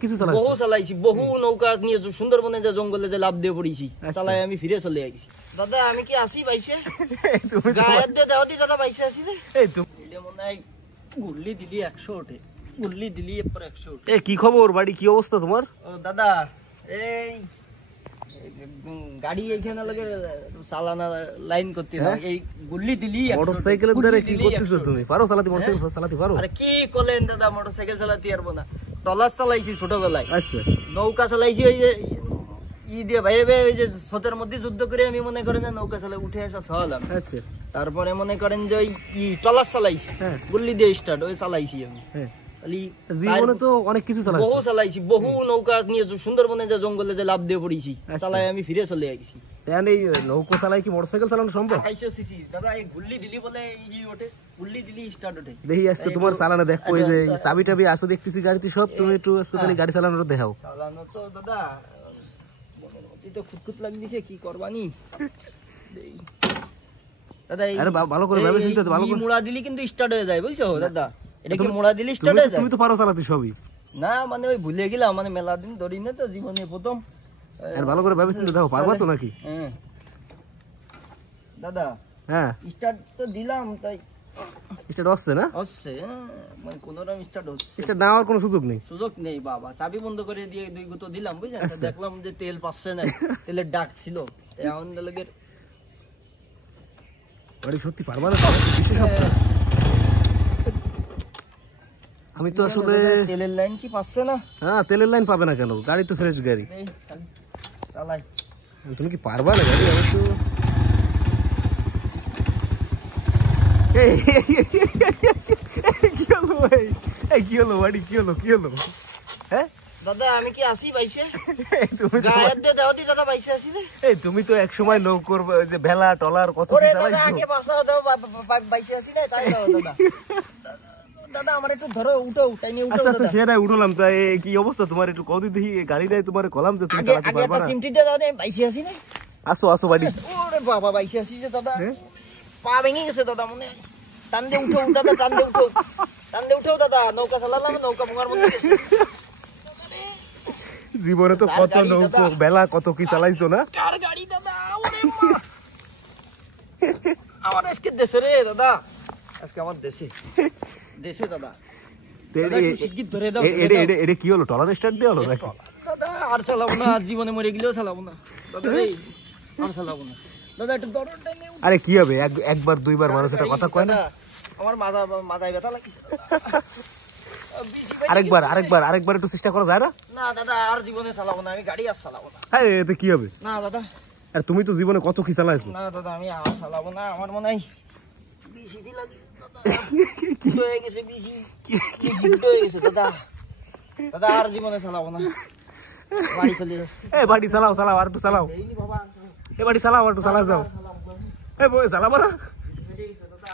কিছু চালাইছি, বহু চালাইছি, বহু নৌকা নিয়ে সুন্দরবনে যে জঙ্গলে যে লাভ দিয়ে পড়েছি, চালাই আমি ফিরে চলে আইছি। দাদা আমি কি আসি বাইছে? তুমি গায়ের দিয়ে দাও দি দাদা বাইছে আসি রে। এই তুমি মনে হয় গুল্লি দিলি 100 ওঠে, গুল্লি দিলি এরপর 100 ওঠে। এ কি খবর বাড়ি, কি অবস্থা তোমার? ও দাদা এই গাড়ি এইখানে লাগে চালানা লাইন করতে না, এই গুল্লি দিলি মোটরসাইকেলের দ্বারা কি করতেছো তুমি? পারো চালাতে? মোটরসাইকেল চালাতে পারো? আরে কি কলেন দাদা, মোটরসাইকেল চালাতে পারবো না। টলার চালাইছি ছোটবেলায়, আচ্ছা নৌকা চালাইছি ওই যে ই দিয়ে ভাই ওই যে স্রোতের মধ্যে যুদ্ধ করে আমি মনে করেন নৌকা চালাই উঠে আসা সহলাম। আচ্ছা তারপরে মনে করেন যে ওই টলার চালাইছি, গুল্লি দিয়ে স্টার্ট ওই চালাইছি আমি। জীবনে তো অনেক কিছু চালাইছি, বহু চালাইছি, বহু নৌকা নিয়ে সুন্দরবনে যে জঙ্গলে যে লাভ দিয়ে পড়েছি, চালাই আমি ফিরে চলে আইছি। এই নৌকা চালাই কি মোটরসাইকেল চালানো সম্ভব? 250 সিসি দাদা, এই গুল্লি দিলি বলে ই ওঠে, গুল্লি দিলি স্টার্ট ওঠে। দেখি আজকে তোমার চালানো দেখো, ওই যে চাবি টাবি আছে দেখতেছি গাড়িতে সব, তুমি একটু আজকে তাহলে গাড়ি চালানোর দেখাও। চালানো তো দাদা তো খুঁতখুত লাগছে, কি করবানি দাদা। আরে ভালো করে ভেবে চিন্তে ভালো করে মোড়া দিলি কিন্তু স্টার্ট হয়ে যায়, বুঝছো দাদা? এটা কি মোড়া দিলি স্টার্ট হয়ে যায়? তুমি তো পারো চালাতে সবই। না মানে ওই ভুলে গেলাম, মানে মেলা দিন ধরি না তো জীবনে প্রথম। আর ভালো করে ভেবে চিন্তে দেখো, পারবা তো নাকি? হ্যাঁ দাদা, হ্যাঁ স্টার্ট তো দিলাম, তাই স্টার্ট হচ্ছে না? হচ্ছে মানে কোনরকম স্টার্ট হচ্ছে, স্টার্ট না হওয়ার কোনো সুযোগ নেই। সুযোগ নেই বাবা। চাবি বন্ধ করে দিয়ে 2 গুতো দিলাম, বুঝলেন? দেখলাম যে তেল পাচ্ছে না, তেলের ডাক ছিল। এখন লাগের গাড়ি সত্যি পারবা না, বিশেষ হচ্ছে। আমি তো আসলে তেলের লাইন কি পাচ্ছে না? হ্যাঁ তেলের লাইন পাবে না কেন, গাড়ি তো ফ্রেশ গাড়ি। চালাই তুমি কি পারবা না গাড়ি? আমি তো কি হলো ভাই, কি হলো বাড়ি, কি হলো কি হলো? হ্যাঁ দাদা আমি কি আসি বাইছে? তুমি গায়ের দিয়ে দাও দি দাদা বাইছে আসি রে। এই তুমি তো এক সময় নৌকোর যে ভেলা টলার কত কি ওরে দাদা চালাইছো। আগে পাশা দাও, বাইছে আসি না তাই দাও দাদা। দাদা আমার একটু ধরো, উঠো, তাই নিয়ে উঠো আচ্ছা আচ্ছা দাদা। সেটাই উঠলাম। তাই কি অবস্থা তোমার, একটু কদি দেখি গাড়ি নাই তোমার, কলাম যে তুমি আগে চালাতে আগে পারবা একটা না। সিমটি দিয়ে দাও, আমি বাইছে আসি না। আসো আসো বাড়ি। ওরে বাবা বাইছে আসি যে দাদা, পা ভেঙে গেছে দাদা, মনে টান দিয়ে উঠো দাদা, টান দিয়ে উঠো, টান দিয়ে উঠো দাদা। নৌকা চালালাম, নৌকা ভাঙার মধ্যে গেছে। জীবনে তো কত নৌকো বেলা কত কি চালাইছো না? কার গাড়ি দাদা? ওরে মা, আমার আজকে দেশে রে দাদা, আজকে আমার দেশে, দেশে দাদা। দাদা একটু শিগগির ধরে দাও, এটা কি হলো, টলার স্টার্ট দিয়ে হলো নাকি? দাদা আর চালাবো না, আর জীবনে মরে গেলেও চালাবো না দাদা, এই আর চালাবো না দাদা। একটু দরটা নিয়ে আরে কি হবে, একবার দুইবার মানুষ একটা কথা কয় না? আমার মাথায় ব্যথা লাগছে। আরেকবার একটু চেষ্টা করা যায় না? না দাদা আর জীবনে চালাবো না, আমি গাড়ি আর চালাবো না। আরে এতে কি হবে? না দাদা, আর তুমি তো জীবনে কত কি চালাইছো। না দাদা আমি আর চালাবো না, আমার মনে হয় বিসিডি লাগে দাদা, হয়ে গেছে বিসি, হয়ে গেছে দাদা। দাদা আর জীবনে চালাবো না, বাড়ি চলে যাচ্ছে। এ বাড়ি চালাও চালাও, আর একটু চালাও। এইনি বাবা, এ বাড়ি চালাও, আর একটু চালা যাও। এ বই চালাবো না। দাদা